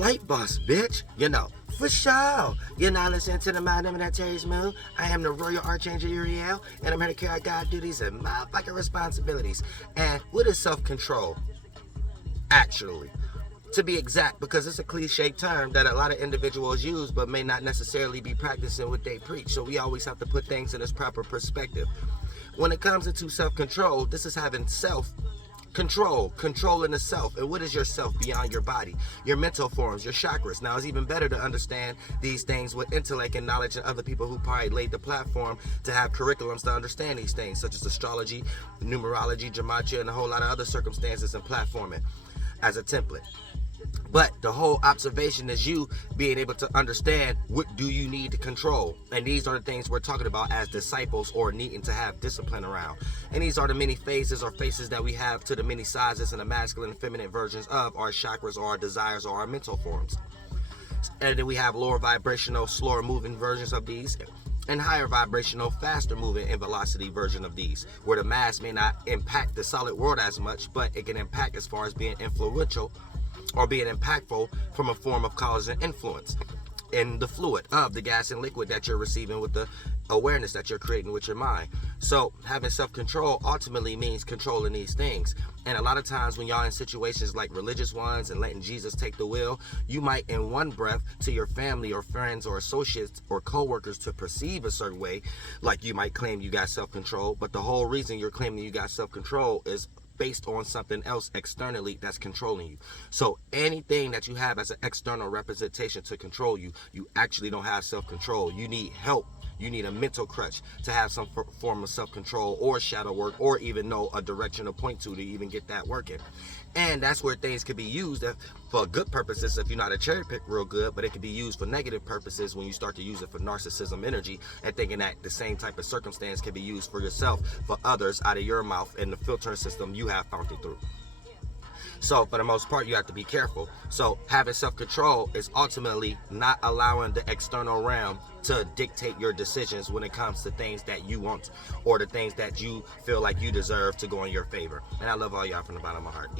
flight boss, bitch. For sure. You're not listening to the Mind Terry's Moon. I am the Royal Archangel Uriel, and I'm here to carry out God duties and motherfucking responsibilities. And what is self-control? Actually, to be exact, because it's a cliche term that a lot of individuals use but may not necessarily be practicing what they preach. So we always have to put things in its proper perspective. When it comes into self-control, this is having self-control, controlling the self. And what is your self beyond your body? Your mental forms, your chakras. Now, it's even better to understand these things with intellect and knowledge and other people who probably laid the platform to have curriculums to understand these things, such as astrology, numerology, gematria, and a whole lot of other circumstances and platforming as a template. But the whole observation is you being able to understand what do you need to control. And these are the things we're talking about as disciples or needing to have discipline around. And these are the many phases or faces that we have to the many sizes and the masculine and feminine versions of our chakras or our desires or our mental forms. And then we have lower vibrational, slower moving versions of these, and higher vibrational, faster moving and velocity version of these, where the mass may not impact the solid world as much, but it can impact as far as being influential or being impactful from a form of cause and influence in the fluid of the gas and liquid that you're receiving with the awareness that you're creating with your mind. So having self-control ultimately means controlling these things. And a lot of times when y'all in situations like religious ones and letting Jesus take the wheel, you might in one breath to your family or friends or associates or co-workers to perceive a certain way, like you might claim you got self-control, but the whole reason you're claiming you got self-control is based on something else externally that's controlling you. So anything that you have as an external representation to control you, you actually don't have self-control. You need help. You need a mental crutch to have some form of self-control or shadow work or even know a direction to point to even get that working. And that's where things could be used for good purposes if you know how to cherry pick real good, but it could be used for negative purposes when you start to use it for narcissism energy and thinking that the same type of circumstance can be used for yourself, for others out of your mouth and the filtering system you have found it through. So for the most part, you have to be careful. So having self-control is ultimately not allowing the external realm to dictate your decisions when it comes to things that you want or the things that you feel like you deserve to go in your favor. And I love all y'all from the bottom of my heart.